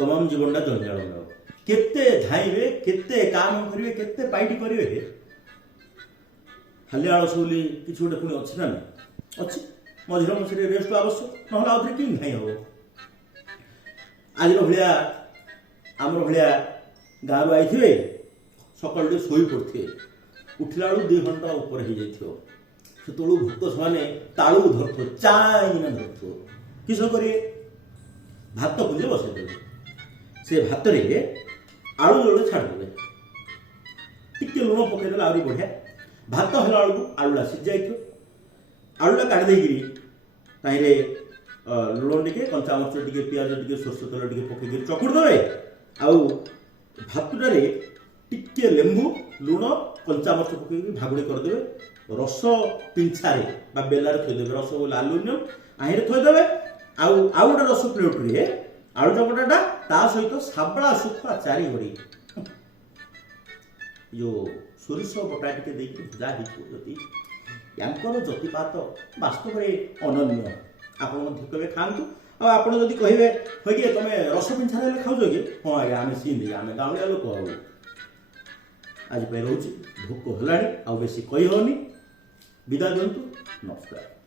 तमाम जीवनटा जंजाल हो केते धाइबे केते काम करिवे केते पाइटी करिवे हालिया आलस बोली किछु गोटे पुणी अछि ना अछि मझिरे मझिरे रेस्ट आवश्यक नहला आउथरे कि धाइ हो आज भलिया आमर भलिया गाँव आईथिबे सकाळु शोई पड़थे उठला बेलू 2 घंटा ऊपर हो जाइथियो सेतु भक्त से तालू धरथो चाइना धरथो किस करिए भात पुंजे बसैदेवे से भात आलू जोड़े छाड़देवे टिके लुण पकईदे आहरी बढ़िया भात है बेलू आलूटा सीझी जाइए आलूटा काटिदेकरी ताहिरे लुण टिके कंचा मरच टिके पियाज टिके सोरष तेल टिके पकईकरी चकुड़ी देवे आउ भातटारे टिके लेंबू लुण कंचा मरच पकईकरी भागुड़ी करदेवे रस पिंछारे बा बेलार थोदेवे रस बोले आलुमिनियम आहिरे थोदेवे आउ गोटे रस प्लेट्रे आलू चकटाटा ता सहित साबड़ा सुखा 4 गड़ी जो सोरिष बटा टिके देकी भजा होती यांकर जतिपात वास्तव में अनन्य आपण केवे खातु आपण जदि कहे हे तुम रस पिंछारे खाऊ कि हाँ आज्ञा आम सीधी आम गाँविया लोक आज रोचे भोक है आ बेसी कही होनी विदा दिंतु नमस्कार।